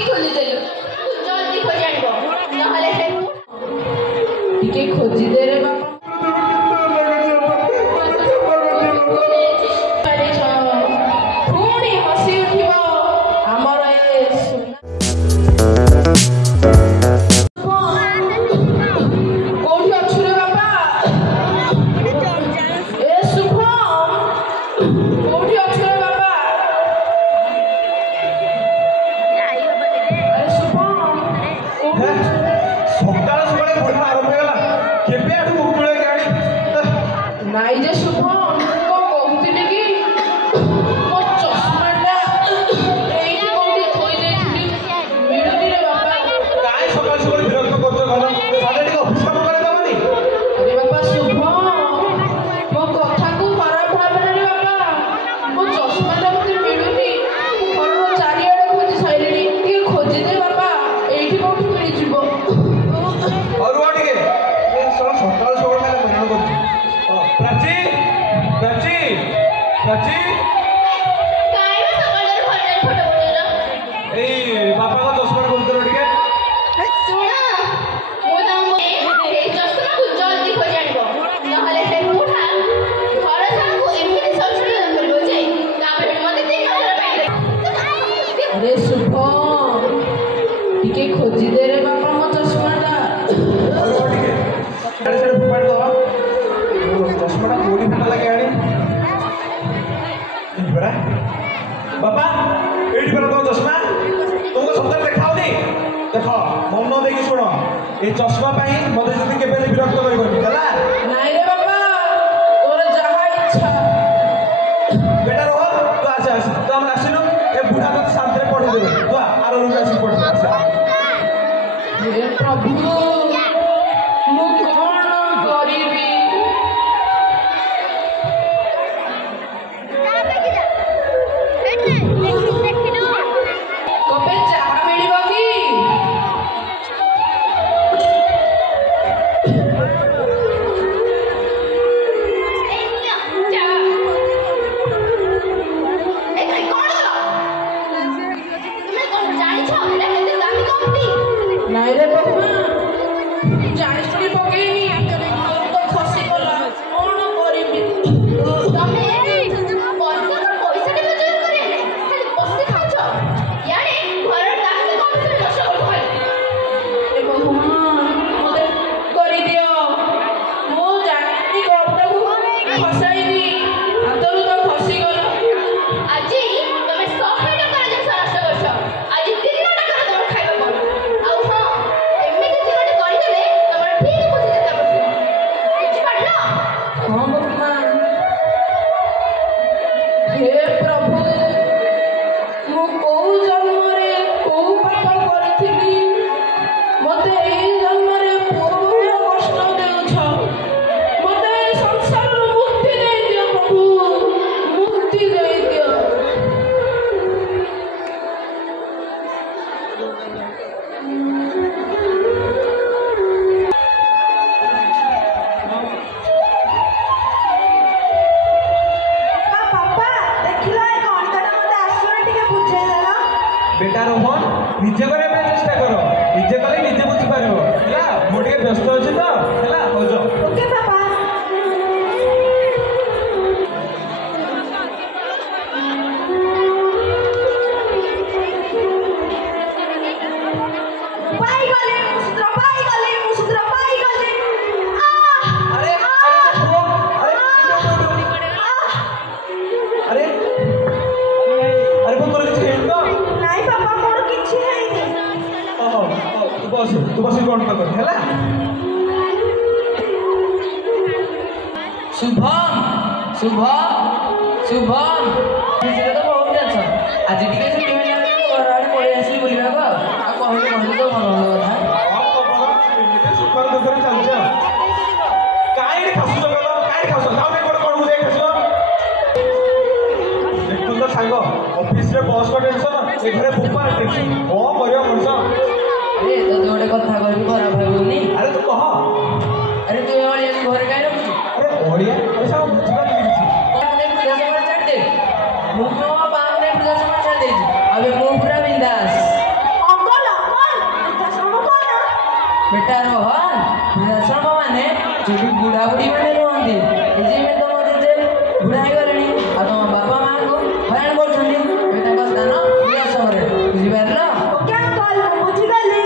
आखि खोलिदेलु जल्दी खोज आनिबो नहले हे टिके खोजी दे रे बापा पुणी हसी उठिब हमर ए कोठी अछु रे बापा ए शुभम कोठी अछु रे बापा अरे शुभम कोठी सकाळ सकाळ भोर आरंभ होला केबे आडू उकुळे गाडी नाई जे शुभम को कहउतिनी कि मो चश्माटा एई कोठी थोई देथिली मिलुनी रे बापा काय सकाळ सकाळ विरक्त करतो गला साडे टिक ऑफिस काम करे दबनी अरे बापा शुभम मो कथा को खराब भाबना रे बापा मो चश्माटा मते मिलुनी घर चारिआडे खोजी साइलेनी कि खोजी दे बापा एइठी कोठी मिली जिवो और वाटिके ए सकाळ सकाळ खाली मरण करतो प्राची प्राची प्राची काय रे सकाळर फटफट बोललो ए बापा का चश्मा बोलतो टिके सुना मो तम ए चश्मा को जल्दी खोज आनिबो नहले हे मुठा घर सारा एमिति संशोधन करबो जे तापर मते 3000 पाइले अरे शुभम टिके खोजी दे रे बापा मो चश्माटा और वाटिके साडे साडे फुपाड़ दो चश्माटा कोडी फटा लागे आडी बरा बापा एडी बरा तो चश्मा तुमको सप्ताह देखाओनी देखो मन देकी सुनो ए चश्मा पाई मते जति केबे विरक्त करबोनी हला नाई रे बापा तोर जहा इच्छा बेटा रोह तो आसे आसे तो हम आसिनु ए बुढ़ा को शांति रे पढ़ देबे तो आरो रूम आसी पढ़ हे प्रभु मु कौन करिबी कबे चाहा मिलिबो कि नाई रे बापा जानि सुनी पकेइनी तो खसी गला कौन करिबी ए भगवान मते करि दियो मो जानि गपटाକୁ खसाइनी हातରୁ ତ ଖସି ଗଲା हाँ भगवान हे प्रभु मु कोउ जन्मरे कोउ पाप करथिली मते एई जन्मरे पूर्ण कष्ट देउछ मते संसारରୁ मुक्ति दे दियो प्रभु मुक्ति दे दियो बेटा रोहन निजे करे पे चेष्टा करो निजे कले निजे बुझी पारिबो हला मो टिके व्यस्त अछि तो हला हो जो ओके पापा अरे छोड़ो अरे अरे वो तोर किछ हेल तो नाई पापा मोर किछि हेइनी ओहो तू बस कोन कर हला शुभम शुभम शुभम बिजले तो बहुत अच्छा आज टिके छुट्टी मिलला घर आड़े पळै आसी बुलिबा को आ कहले तो मन हो सुपर दुपर चलछ काय खासु गलो काय खासु जाऊ ने कोन कोन देख खासु देखु तो सांग ऑफिस रे बॉस को टेंशन ए घरे बुपार टेंशन ओ करियो मनसा अरे तो जोड़े कथा कहबी खराब हेबुनी अरे तू कह अरे तू ओळिया घर काई रखुछु अरे ओडिया पैसा बुझिबा लिखिछि अपने पूजा समय छाड़ दे मु बांगरे पूजा समय छाड़ देछि अबे मु पूरा बिंदास बेटा रोहन वृद्धाश्रम माने जो बुढ़ा बुढ़ी मैंने रुहती ये तुम जे बुढ़ा हो गले आ तुम बापा माँ को हराण कर स्थान वृद्धाश्रम बुझिपार क्या कल बुझिगली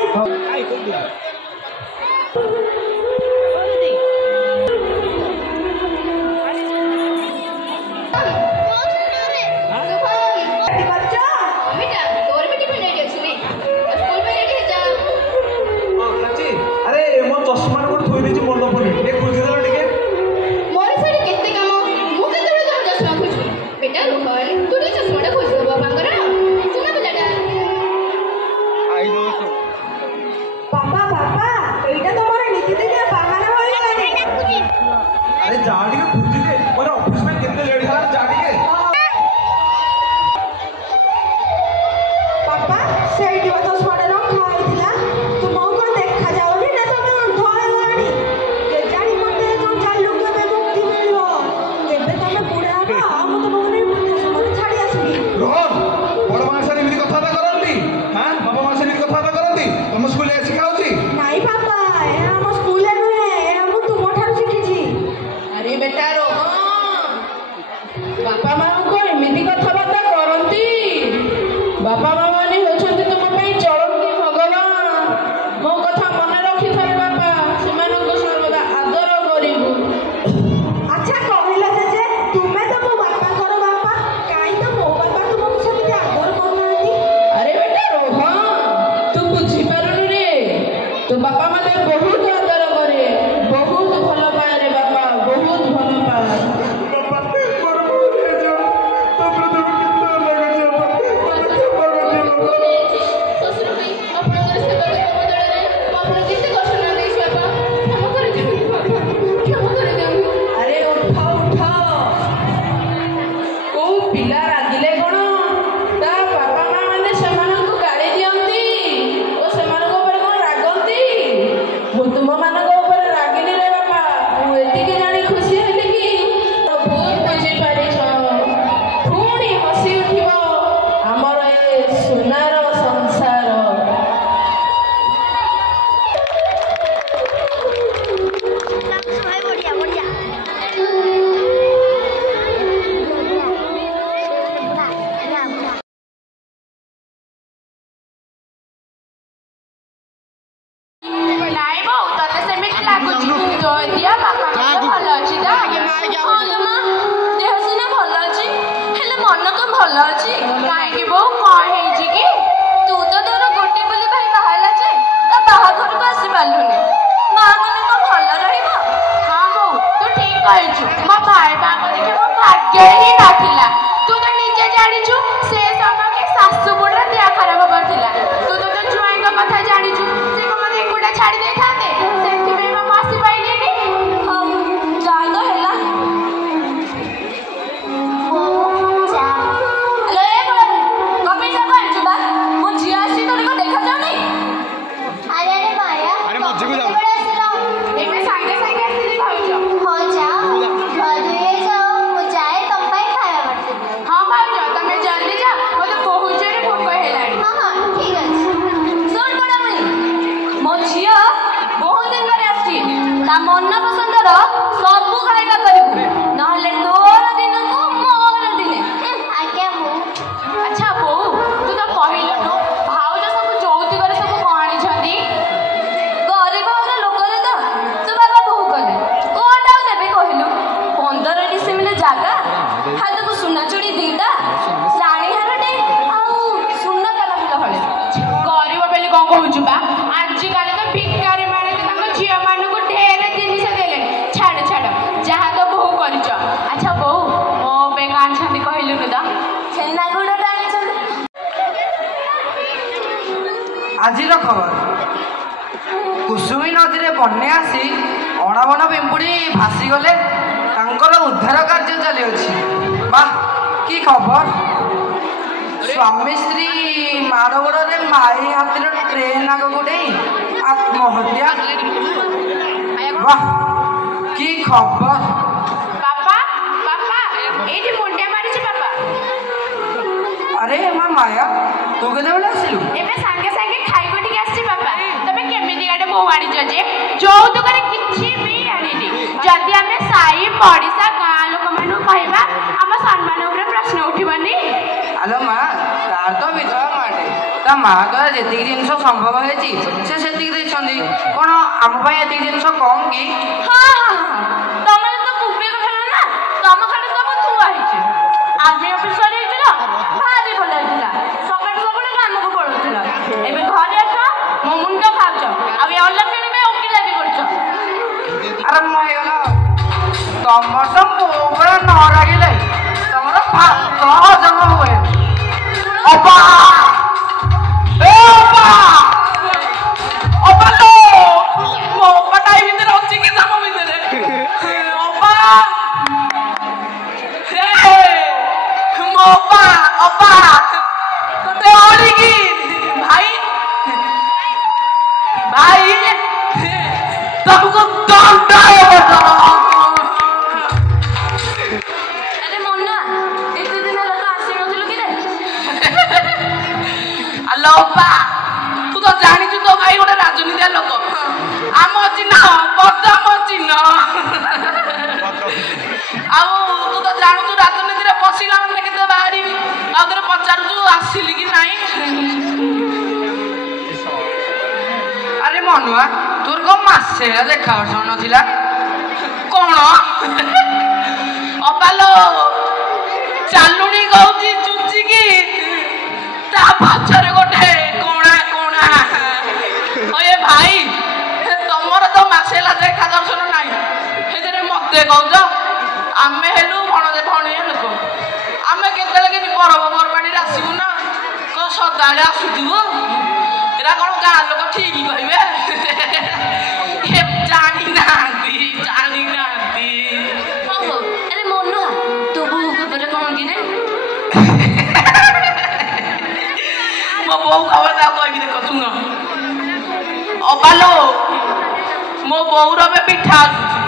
आज खबर कुसुमी नदी में बन्या आसी अणावन पिंपुड़ी भासीगले उद्धार कार्य चली वाह कि खबर स्वामी स्त्री मारगोड़े माई हाथी ट्रेन आग गोटे आत्महत्या वाह कि खबर बापा बापा ये मुंडिया मारी बापा अरे माँ माया तू के आसिलु एबे सांगे सांगे खाई को आसी बापा तबे केमिति गाडे ବୋଉ ଆଣିଛ ଯେ ଯୌତୁକରେ କିଛି ବି ଆଣିନି। ଯଦି ଆମେ ସାହି ପଡ଼ିଶା ଗାଁ ଲୋକମାନଙ୍କୁ କହିବା ଆମ ସମ୍ମାନ ଉପରେ ପ୍ରଶ୍ନ ଉଠିବନି। ଆଲୋ ମା ତାର ତ ବିଧବା ମାଟେ ତା ମା ଦ୍ୱାରା ଯେତିକି ଜିନିଷ ସମ୍ଭବ ହେଇଛି ସେ ସେତିକି ଦେଇଛନ୍ତି। କ'ଣ ଆମ ପାଇଁ ଏତିକି ଜିନିଷ କମ୍ କି? ତମର ତ କୁବେର ଘର ନା, ତମ ଘରେ ସବୁ ଥୁଆ ହେଇଛି। ଆର୍ମି ଅଫିସର ହେଇଥିଲା, ଭାରି ଭଲ ହେଇଥିଲା। ସକାଳୁ ସକାଳୁ କାମକୁ ପଳଉଥିଲା। ଏବେ ଘରେ ଆସ ମୋ ମୁଣ୍ଡ ଖାଉଛ, ଆଉ ଏ ଅଲକ୍ଷଣୀ ପାଇଁ ଓକିଲାତି କରୁଛ। ଆରେ ମୁଁ ହେଇଗଲା ତମର ତ ମୋ ଉପରେ ନ ରାଗିଲେ ତମର ଭାତ ହଜମ ହୁଏ। ଅପା ଏ ଅପା ଅପା ଲୋ ମୋ ଅପାଟା ଏଇ ଭିତରେ ଅଛି କି ତମ ଭିତରେ? ଅପା ମୋ ଅପା ତତେ ଅଳିକି ଭାଇ ଭାଇ ତମକୁ ଦଣ୍ଡ ଆରେ ମନା, ଏତେ ଦିନ ହେଲା ତ ଆସିନଥିଲୁ କିରେ? ଆଲୋ ଅପା ତୁ ତ ଜାଣିଛୁ ତୋ ଭାଇ ଗୋଟେ ରାଜନୀତିଆ ଲୋକ। ଆମ ଚିହ୍ନ ବଦାମ ଚିହ୍ନ। ଆଉ ତୁ ତ ଜାଣୁଛୁ ରାଜନୀତିରେ ପଶିଲା ମାନେ କେତେ ବାହାରିବି। ଆଉ ଥରେ ପଚାରୁଛୁ ଆସିଲି କି ନାହିଁ। ଆରେ ମନୁଆ ତୋର କ'ଣ ମାସେ ହେଲା ଦେଖା ବର୍ଷ ନଥିଲା? କ'ଣ ଅପାଲୋ ଚାଲୁଣି କହୁଛି ଚୁଚିକି ତା ପଛରେ ଗୋଟେ କୋଣା କୋଣା। ଏ ଭାଇ ତମର ତ ମାସେ ହେଲା ଦେଖା ଦର୍ଶନ ନାହିଁ, ସେଥିରେ ମତେ କହୁଛ? ଆମେ ହେଲୁ ଭଣଜେ ଭଣିଆ ଲୋକ, ଆମେ କେତେବେଳେ କେମିତି ପର୍ବପର୍ବାଣିରେ ଆସିବୁ ନା? କ'ଣ ସଦାବେଳେ ଆସୁଥିବୁ? ଏରା କ'ଣ ଗାଁ ଲୋକ ଠିକ କହିବେ? ଜାଣିନାହାନ୍ତି ଜାଣିନାହାନ୍ତି। ହଉ ଆରେ ମନୁଆ, ତୋ ବୋଉ ଖବର କ'ଣ କିରେ? ମୋ ବୋଉ ଖବର ତାକୁ କହିବି, ଦେଖ ଶୁଣ ଅବାଲୋ ମୋ ବୋଉର ଏବେ ପିଠା ଆସୁଛି।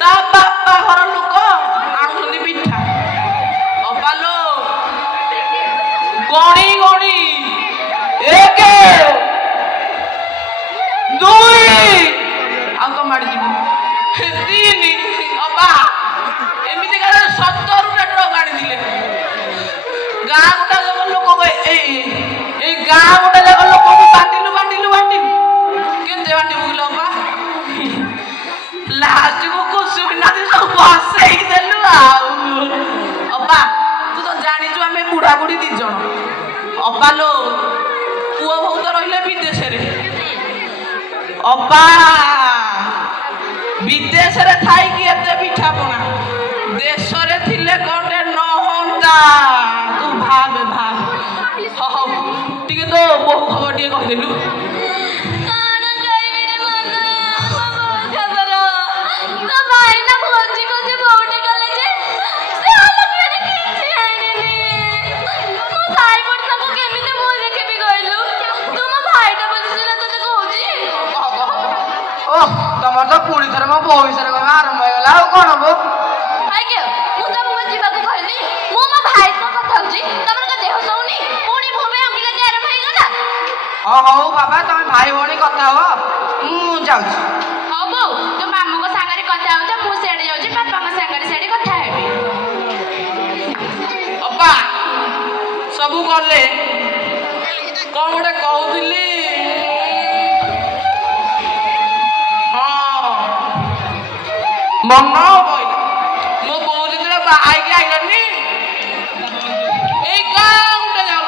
ତା ବାପା ଘର ଲୋକ ଆଣୁଛନ୍ତି ପିଠା। ଅବାଲୋ ଗଣି ଗଣି 1 2 ଆଉ ତ ମାଡ଼ି ଯିବୁ 3 ଅବା ଏମିତି କାଳେ 70ଟା ଟ୍ରକ୍ ଆଣିଥିଲେ। ଗାଁ ଗୋଟା ଯାକ ଲୋକ ଏଇ ଗାଁ ଗୋଟା ଯାକ ଲୋକକୁ ବାଣ୍ଟିଲୁ କେତେ ବାଣ୍ଟିବୁ କିଲୋ ଅପା? ଲାଷ୍ଟକୁ କୁସୁମିନାଦି ସବୁ ବସେଇ ଦେଲୁ। ଆଉ ଅପା ତୁ ତ ଜାଣିଛୁ ଆମେ ବୁଢ଼ାବୁଢ଼ୀ 2 ଜଣ। ଅପା ଲୋ ପୁଅ ବୋହୂ ତ ରହିଲେ ବିଦେଶରେ। ଅପା ବିଦେଶରେ ଥାଇକି ଏତେ ପିଠାପଣା, ଦେଶରେ ଥିଲେ ଗୋଟେ ନହନ୍ତା। ତୁ ଭାବେ ହଉ ଟିକେ ତ ବୋହୂ ଖବର ଟିକେ କହିଦେଲୁ। ତମର ତ ପୁଣି ଥରେ ମୋ ବୋଉ ବିଷୟରେ କହିବା ଆରମ୍ଭ ହେଇଗଲା। ଆଉ କ'ଣ ହବ? ମୁଁ ତମକୁ ଯିବାକୁ କହିଲି, ମୁଁ ମୋ ଭାଇ ସହ କଥା ହଉଛି, ତମର ଦେହ ଶୋଉନି, ପୁଣି ମୋ ପାଇଁ ଓକିଲାତି ଆରମ୍ଭ ହେଇଗଲା। ହଉ ବାବା ତମେ ଭାଇ ଭଉଣୀ କଥା ହବ, ମୁଁ ଯାଉଛି। ହଉ ବୋଉ, ତୁ ମାମୁଙ୍କ ସାଙ୍ଗରେ କଥା ହଉଛ, ମୁଁ ସିଆଡ଼େ ଯାଉଛି ବାପାଙ୍କ ସାଙ୍ଗରେ ସିଆଡ଼େ କଥା ହେବି। ଅପା ସବୁ ଗଲେ କ'ଣ ଗୋଟେ କହୁଥିଲି। ମନ କହିଲା ମୋ ବୋଉ ଯେତେବେଳେ ବାହା ହେଇକି ଆଇଲାନି ଏଇ ଗାଁ ଗୋଟେ ଯାକ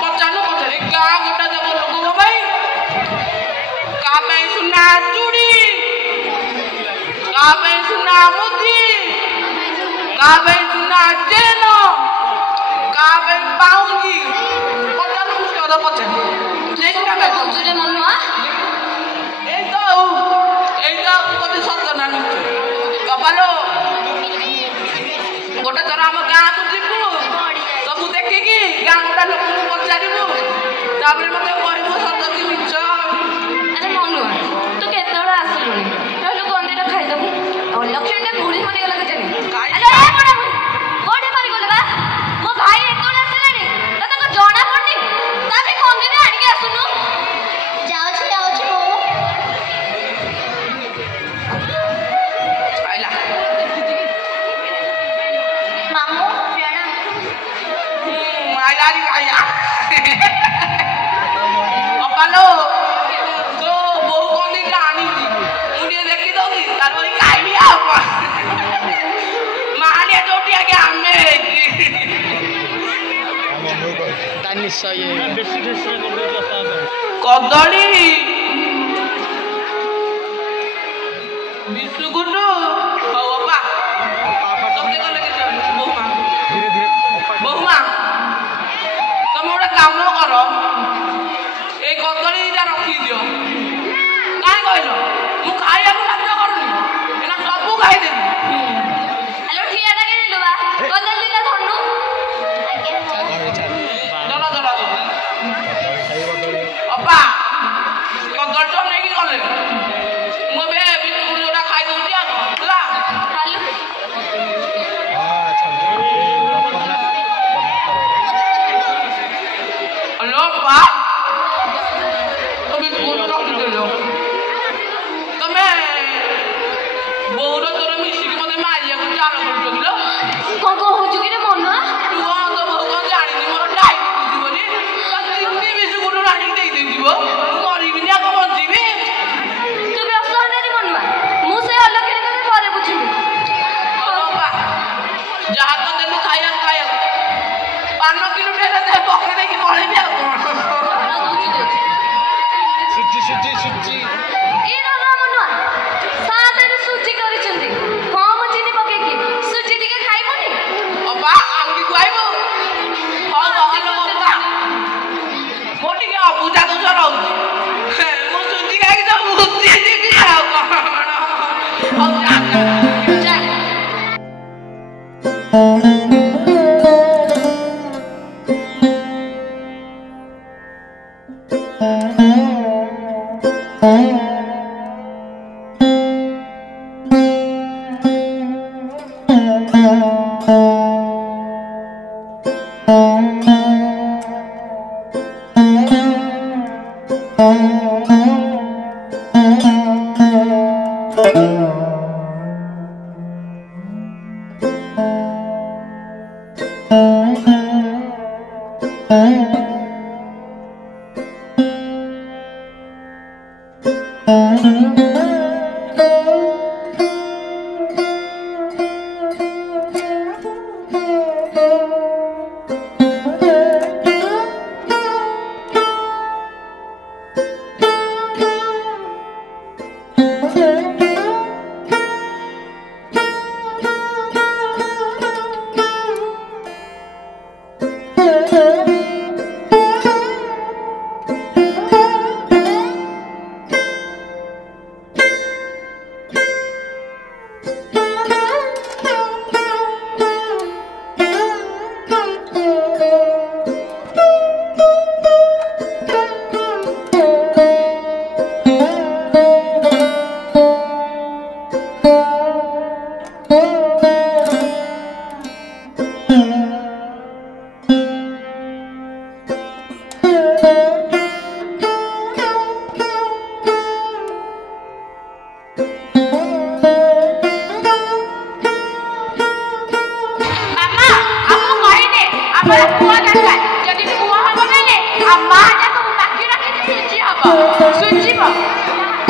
ପଚାରେ ଏଇ ଗାଁ ଗୋଟେ ଯାକ ଲୋକଙ୍କ ପାଇଁ କାହା ପାଇଁ ସୁନା ଚୁଡ଼ି, କାହା ପାଇଁ ସୁନା ମୁଦି, କାହା ପାଇଁ ସୁନା ଚେନ, କାହା ପାଇଁ ପାଉଁଜି ପଚାରେ କହୁଛୁ ମନୁଆ? ଏଇ ତ ବୋଧେ ସତ ନା ବାପାଲୋ ଗୋଟେ ଥର ଆମ ଗାଁକୁ ଯିବୁ, ସବୁ ଦେଖିକି ଗାଁ ଗୋଟା ଲୋକଙ୍କୁ ପଚାରିବୁ, ତାପରେ ମତେ କହିବୁ ସତ କି ମିଛ। ଆରେ ମନୁଆ ତୁ କେତେବେଳେ ଆସିଲୁଣି? ରହିଲୁ ଗନ୍ଧିଟା ଖାଇଦବୁ। ଲକ୍ଷ୍ମୀଟା ବୁଢ଼ୀ ମରିଗଲା କେଜାଣି? କୋଉଠି ମରିଗଲେ ବା? ମୋ ଭାଇ ଏତେବେଳେ ଆସିଲାଣି, ତତେ ଜଣା ପଡୁନି? ତା ପାଇଁ ଗନ୍ଧିଟା ଆଣିକି ଆସୁନୁ। ଅପାଲୋ ତୋ ବୋଉ କଣ ଦିଟା ଆଣିଛି ମୁଁ ଟିକେ ଦେଖି ଦଉଛି ତାପରେ ଖାଇବି ଆଉ ମାହାଳିଆ ଯୋଉଠି ଆଗେ ଆମେ କଦଳୀ ବିସ୍କୁଟ ହଉ ଅପା ତମେ ଗଲେ କିଛି ବୋହୁମା ତମେ ଗୋଟେ କାମ କର ଏଇ କଦଳୀ ଦିଟା ରଖିଦିଅ କାହିଁ କହିଲ ମୁଁ ଖାଇବାକୁ ବାଧ୍ୟ କରୁନି ଏଇନା ସବୁ ଖାଇଦେବି ହ୍ୟାଲୋ ଠିଆ ଟା କେମିତି ବା କଦଳୀ ଦିଟା ଧନୁ ଦର ଅପା କଦଳୀ ତ ନେଇକି ଗଲେ ମୁଁ ଏବେ ବିସ୍କୁଟ ଯୋଉଟା ଖାଇଦଉଛି ଆଗ ହେଲା ହାଲୁ ହ୍ୟାଲୋ ଅପା ତମେ ବିସ୍କୁଟ ରଖିଦେଲ ତମେ ବୋଉର ତୋର ମିଶିକି ମତେ ମାରିବାକୁ ଚାଲ କରୁଛ କିଲୋ କଣ କହୁଛୁ କି ରେ ମନୁଆ ତୁ କଣ ତ ବୋଉ କଣ ଜାଣିନି ମୋର ଡାଇବେଟିସ୍ ବୋଲି ତିନି ବିସ୍କୁଟ ଆଣିକି ଦେଇଯିବ ମୁଁ ମରିବିନି ଆଗ ବଞ୍ଚିବି ତୁ ବ୍ୟସ୍ତ ହନାରେ ମନୁଆ ମୁଁ ସେ ଅଲକ୍ଷରେ ତତେ ପରେ ବୁଝିବି ଯାହା ତ ଦେଲୁ ଖାଇବାକୁ ପାନ କିଲୋଟେ ହେଲେ ପକେଇ ଦେଇକି ପଳେଇବି ଆଉ କଣ ଏ ରହ ମନୁଆ ସାତରେ ସୁଜି କରିଛନ୍ତି କମ ଚିନି ପକେଇକି ସୁଜି ଟିକେ ଖାଇବୁନି ଅପା ଆହୁରି ଖୁଆଇବୁ ହଉ ହଲୋ ଅପା ମୋ ଟିକେ ଅବୁଝା ଦୋଷ ରହୁଛି ମୁଁ ସୁଜି ଖାଇକି ତ ବୁଝି ଯିବି ଆଉ କଣ ହଉ ଯା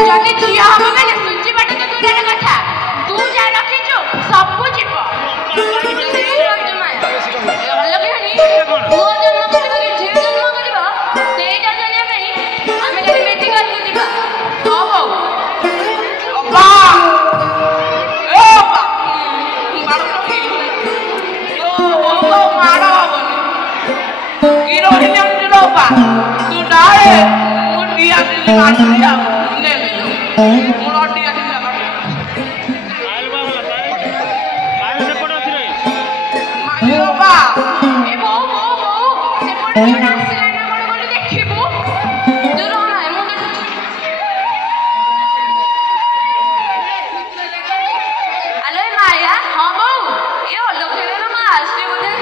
ଯଦି ଝିଅ ହବ ମାନେ ସୁଜି ବାଟ ତ ଦୂରର କଥା ତୁ ଯା ରଖିଛୁ ସବୁ ଯିବ ପୁଅ ଜନ୍ମ କରିବ କି ଝିଅ ଜନ୍ମ କରିବ ସେଇଟା ଜାଣିବା ପାଇଁ ଆମେ ଯଦି ମେଡିକାଲକୁ ଯିବା ହଉ ହଉ ଅପା ଏ ଅପା ମାଡ଼ ହବନି କି ରହିଲେ ଅପା ତୁ ଡାଏ ମୁଁ ଡିଆ ଦିଦି ମାରିବି ଆଉ ମୋର ଡିଆ ଦିଦି ଅପା ଏ ବୋଉ ବୋଉ ବୋଉ ସେପଟେ ଗୋଟେ ଆସିଲା ନା କଣ ବୋଲି ଦେଖିବୁ ଦୂର ନାହିଁ ମୁଁ ଦେଖୁଛି ଆଲୋ ଏ ମାୟା ହଁ ବୋଉ ଏ ଅଲକ୍ଷର ମା ଆସିଛି ବୋଧେ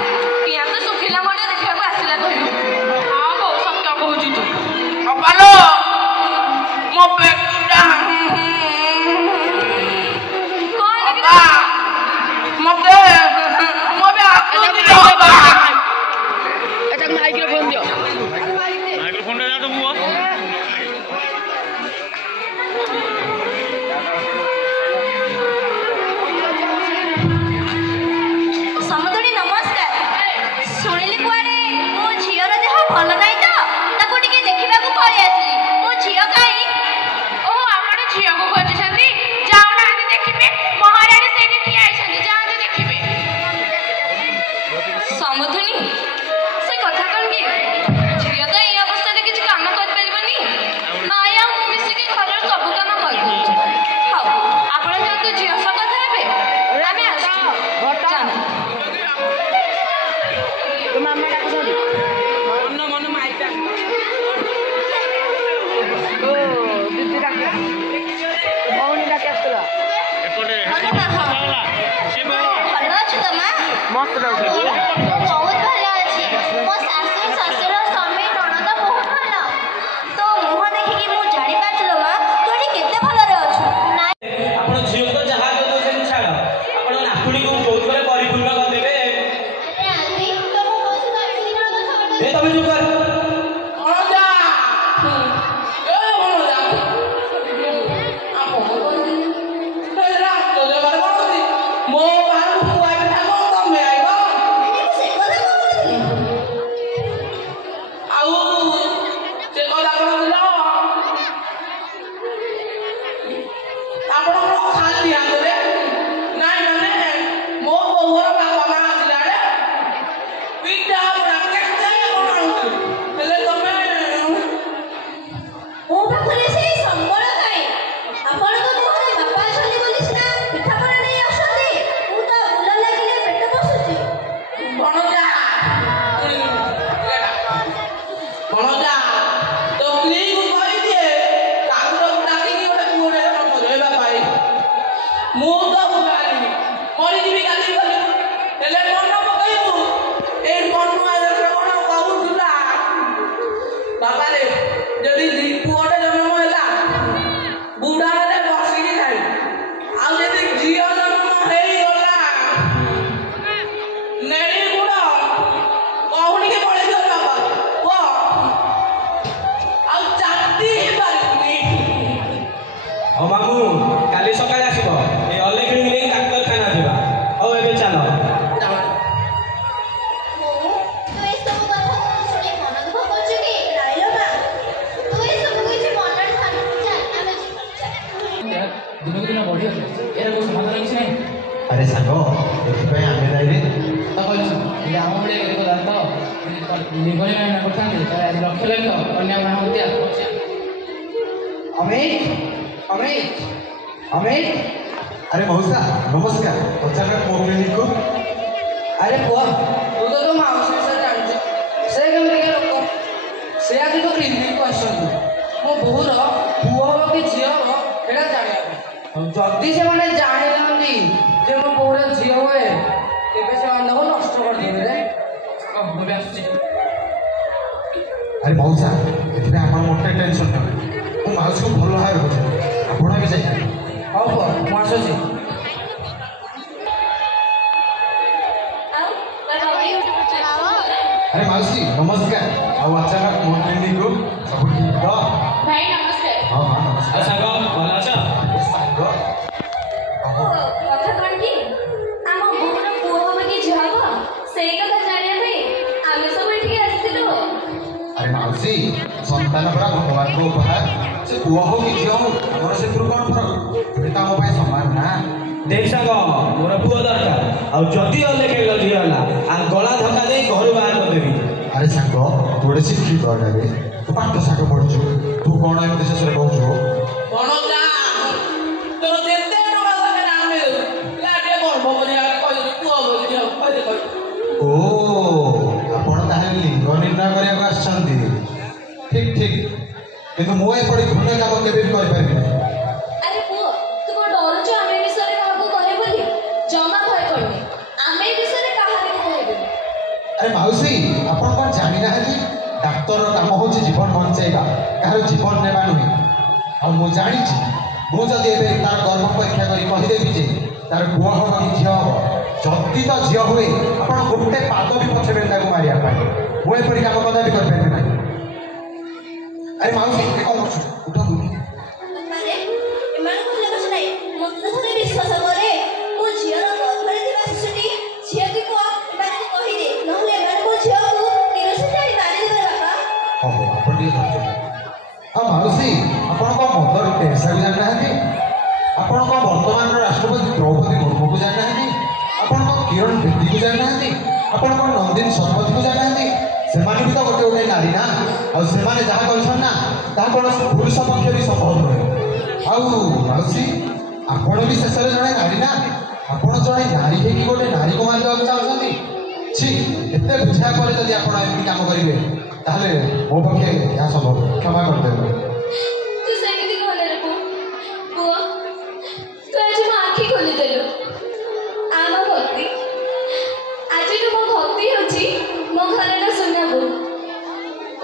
ପିଆଜ ଶୁଖିଲା ମଣ୍ଡା ଦେଖିବାକୁ ଆସିଲା କହିଲୁ ହଁ ବୋଉ ସତ୍ୟ କହୁଛୁ ତୁ ଅପାଲୋ ମୋ ପେଟଟା ଅପା ମତେ ମୋ ବି ଆସୁନି ଅପା ମାଇକ୍ରୋଫୋନ ଦିଅ ମସ୍ତ ଲାଗୁଛି ବହୁତ ଭଲ ଅଛି। ମୋ ଶାଶୁ ଶ୍ୱଶୁର ସ୍ୱାମୀ ନଣନ୍ଦ ବହୁତ ଭଲ। ତୋ ମୁହଁ ଦେଖିକି ମୁଁ ଜାଣିପାରୁଛି ଲୋ ମା ତୁ ଏଠି କେତେ ଭଲରେ ଅଛୁ। ନାଇଁ ଆପଣ ଝିଅକୁ ତ ଯାହା ଦେଉଛନ୍ତି ଛାଡ଼, ଆପଣ ନାତୁଣୀକୁ ଯୌତୁକରେ ପରିପୂର୍ଣ୍ଣ କରିଦେବେ। ଆରେ ଆଣ୍ଟି ତମ ପଇସା ତ ଏମିତି କଣ କଥାବାର୍ତ୍ତା ଏ ତମେ ଚୁପ କର। ମୋ ପାଖରେ ସେଇ ସମ୍ବଳ କାଇଁ? ଆପଣଙ୍କ ମୁହଁରେ ବାପା ଅଛନ୍ତି ବୋଲି ସିନା ପିଠାପଣା ନେଇ ଆସୁଛନ୍ତି। ମୁଁ ତ ବୁଲ ଲାଗିଲେ ପେଟ ବସୁଛି। ମୁଁ ତ ବୁଝାଲିନି ମରିଯିବି କାଲି ଗଲି ହେଲେ ମନ ପକେଇବୁ ଏଇ ମନୁଆ ଦେଶ କଣ କହୁଥିଲା ବାବାରେ ଯଦି ପୁଅଟେ ଜନ୍ମ ହେଲା ବୁଢା ହେଲେ ବସିକି ଖାଇ ଆଉ ଯଦି ଝିଅ ଜନ୍ମ ହେଇଗଲା ନେଳି ଗୁଡ କହୁଣିକି ପଳେଇ ଯାଉ ବାବା ପୁଅ ଆଉ ଚାଟି ହେଇପାରିବୁନି। ହଉ ମାମୁଁ କାଲି ସକାଳେ ଆସିବ। ଏ ଅଲେଖିଣିକି ନେଇ ଡାକ୍ତରଖାନା ଯିବା। ହଉ ଏବେ ଚାଲ। ମୁଁ ତୁ ଏସବୁ କଥା ଶୁଣି ମନ ଦୁଃଖ କରୁଛୁ କି? ନାଇଁ ଲୋ ମା ତୁ ଏସବୁ କିଛି ମନରେ ଥାନି। ଚାଲ ଆମେ ଯିବା। ଦିନକୁ ଦିନ ବଢ଼ିଯାଉଛି ଏହାର କୋଉ ସମାଧାନ କିଛି ନାହିଁ। ଆରେ ସାଙ୍ଗ ଏଥିପାଇଁ ଆମେ ଦାୟୀ। ତ କହିଛୁ ଯଦି ଆମ ଭଳିଆ କେତେକ ଦାନ୍ତ ନିଭଳି ନା କରିଥାନ୍ତି ତାହେଲେ ଆଜି ଲକ୍ଷ ଲକ୍ଷ କନ୍ୟା ମା ହତ୍ୟା ଅମିତ ଅମିତ ଅମିତ ଆରେ ମଉସା ନମସ୍କାର। ପଚାର ମୋ କ୍ଲିନିକକୁ। ଆରେ ପୁଅ ତୁ ତ ତୋ ମାଉସୀ ବିଷୟରେ ଜାଣିଛୁ ସେ କେମିତିକା ଲୋକ। ସେ ଆଜି ତୋ କ୍ଲିନିକକୁ ଆସିଛନ୍ତି ମୋ ବୋହୂର ପୁଅ ହବ କି ଝିଅ ହବ ସେଇଟା ଜାଣିବା ପାଇଁ। ଯଦି ସେମାନେ ଜାଣିନାହାନ୍ତି ଯେ ମୋ ବୋହୂର ଝିଅ ହୁଏ ତେବେ ସେମାନେ ତାକୁ ନଷ୍ଟ କରିଦେବେ ରେ। ମୁଁ ବି ଆସୁଛି। ଆରେ ମଉସା ଏଥିପାଇଁ ଆପଣ ମୋଟେ ଟେନସନ୍ ନେବେ। ମୁଁ ମାଉସୀକୁ ଭଲ ଭାବରେ ବୁଝେଇବି। ଆପଣ ବି ଯାଇପାରିବେ। ହଉ ପୁଅ ମୁଁ ଆସୁଛି। ଆଉ ଆରେ ମାଉସୀ ନମସ୍କାର। ଆଉ ଅଚାନକ ମୋ କ୍ଲିନିକକୁ ସବୁ ଠିକ୍ ତ? ଭାଇ ନମସ୍କାର। ହଁ ହଁ ଆଉ ନମସ୍କାର। ସାଙ୍ଗ ଭଲ ଅଛ? ସାଙ୍ଗ କଥା କଣ କି ଆମ ବୋହୂର ପୁଅ ହବ କି ଝିଅ ହବ ସେଇ କଥା ଜାଣିବା ପାଇଁ ଆମେ ସବୁ ଏଠିକି ଆସିଥିଲୁ। ଆରେ ମାଉସୀ ସନ୍ତାନ ପରା ଭଗବାନଙ୍କ ଉପହାର। ସେ ପୁଅ ହଉ କି ଝିଅ ହଉ ଆମର ସେଥିରୁ କ'ଣ ଫରକ? ତୁମେ ତ ଆମ ପାଇଁ ସମାନ ନା। ଦେଖ ସାଙ୍ଗ ମୋର ପୁଅ ଦରକାର। ଆଉ ଯଦି ଅଲେଖ ଝିଅ ହେଲା ଆଉ ଗଳା ଧକ୍କା ଦେଇ ଘରୁ ବାହାର କରିଦେବି। ଆରେ ସାଙ୍ଗ ତୁ ଗୋଟେ ଶିକ୍ଷିତ ଅଟାରେ ତୁ ପାଠ ଶାଠ ପଢିଛୁ ତୁ କ'ଣ ଏମିତି ଶେଷରେ କହୁଛୁ? ଭଣଜା ତୋର ଯେତେ ଟଙ୍କା ଦରକାର ଆମେ ଦେବୁ ପିଲା ଟିକେ ଗର୍ଭ କରିବା କହିଦେବୁ ପୁଅ ବୋଲି ଝିଅ କହିଦେ କହିଦେ ଓ ଆପଣ ତାହେଲେ ଲିଙ୍ଗ ନିର୍ଣ୍ଣୟ କରିବାକୁ ଆସିଛନ୍ତି। ଠିକ୍ ଠିକ୍ କିନ୍ତୁ ମୁଁ ଏପରି ଘୃଣ୍ୟ କାମ କେବେ ବି କରିପାରିବି ନାହିଁ। ଆରେ ପୁଅ ତୁ କଣ ଡରୁଛୁ ଆମେ ଏ ବିଷୟରେ କାହାକୁ କହିବୁ ବୋଲି? ଜମା ଭୟ କରୁନି ଆମେ ଏ ବିଷୟରେ କାହାକୁ କହିବୁନି। ଆରେ ମାଉସୀ ଆପଣ କ'ଣ ଜାଣିନାହାନ୍ତି? ଡାକ୍ତରର କାମ ହେଉଛି ଜୀବନ ବଞ୍ଚାଇବା, କାହାର ଜୀବନ ନେବା ନୁହେଁ। ଆଉ ମୁଁ ଜାଣିଛି ମୁଁ ଯଦି ଏବେ ତାର ଗର୍ଭ ପରୀକ୍ଷା କରି କହିଦେବି ଯେ ତାର ପୁଅ ହବ କି ଝିଅ ହବ, ଯଦି ତ ଝିଅ ହୁଏ ଆପଣ ଗୋଟେ ପାଦ ବି ପଛେଇବେନି ତାକୁ ମାରିବା ପାଇଁ। ମୁଁ ଏପରି କାମ କଦାପି କରିପାରିବି ନାହିଁ। ଆରେ ମାଉସୀ ଏ କ'ଣ କରୁଛୁ? ଉଠ ବୁଲି। ଆରେ ଏମାନଙ୍କୁ ହେଲେ କିଛି ନାହିଁ। ମୋତେ ଥରେ ବିଶ୍ୱାସ କରେ ମୋ ଝିଅର ଗର୍ଭରେ ଥିବା ଶିଶୁଟି ଝିଅ କି ପୁଅ ଏମାନଙ୍କୁ କହିଦେ ନହେଲେ ଏମାନେ ମୋ ଝିଅକୁ କିରୋସିନ ଢାଳି ମାରିଦେବେ ବାପା। ହଉ ଆପଣ ଟିକେ ଧୈର୍ଯ୍ୟ ଧରନ୍ତୁ। ଆଉ ମାଉସୀ ଆପଣ କ'ଣ ମଦର ଟେରେସାକୁ ଜାଣିନାହାନ୍ତି? ଆପଣ କ'ଣ ବର୍ତ୍ତମାନର ରାଷ୍ଟ୍ରପତି ଦ୍ରୌପଦୀ ମୁର୍ମୁକୁ ଜାଣିନାହାନ୍ତି? ଆପଣ କ'ଣ କିରଣ ବେଦୀକୁ ଜାଣିନାହାନ୍ତି? ଆପଣ କ'ଣ ନନ୍ଦିନୀ ଶତପଥୀକୁ ଜାଣିନାହାନ୍ତି? ସେମାନେ ବି ତ ଗୋଟେ ଗୋଟେ ନାରୀ ନା। ଆଉ ସେମାନେ ଯାହା କରିଛନ୍ତି ନା ତାହା କୌଣସି ପୁରୁଷ ପକ୍ଷରେ ବି ସମ୍ଭବ ନୁହେଁ। ଆଉ ମାଉସୀ ଆପଣ ବି ଶେଷରେ ଜଣେ ନାରୀ ନା। ଆପଣ ଜଣେ ନାରୀ ହେଇକି ଗୋଟେ ନାରୀକୁ ମାରିଦେବାକୁ ଚାହୁଁଛନ୍ତି? ଛି ଏତେ ବୁଝିବା ପରେ ଯଦି ଆପଣ ଏମିତି କାମ କରିବେ ତାହେଲେ ମୋ ପକ୍ଷେ ଏହା ସମ୍ଭବ। କ୍ଷମା କରିଦେବେ। ତୁ ସେମିତି କହଲେ ରେ ପୁଅ। ପୁଅ ତୁ ଆଜି ମୋ ଆଖି ଖୋଲିଦେଲୁ। ଆମ ଭକ୍ତି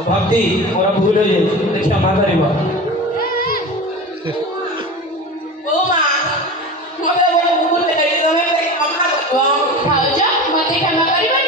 ଭକ୍ତି ମୋର ଭୁଲ ହୋଇଯାଇଛି କ୍ଷମା କରିବ। ଓ ମା ମୋତେ ବହୁତ ଭୁଲ ହେଇଛି ତମେ କ୍ଷମା କରିବ। ଭାଉଜ ମୋତେ କ୍ଷମା କରିବ